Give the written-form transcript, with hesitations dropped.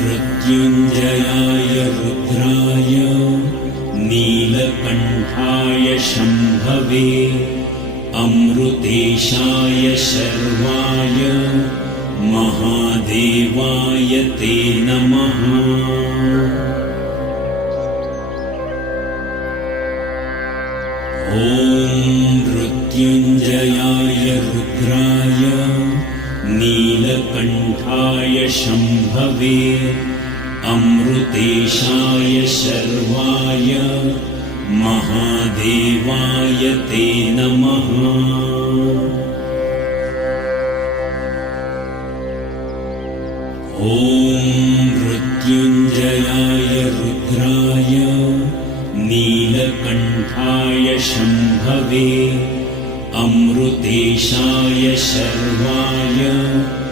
मृत्युञ्जयाय रुद्राय नीलकण्ठाय शम्भवे अमृतेशाय शर्वाय महादेवाय ते नमः। मृत्युञ्जयाय रुद्राय नीलकण्ठाय शम्भवे अमृतेशाय शर्वाय महादेवाय ते नमः। मृत्युञ्जयाय रुद्राय नीलकण्ठाय शम्भवे अमृतेशाय शर्वाय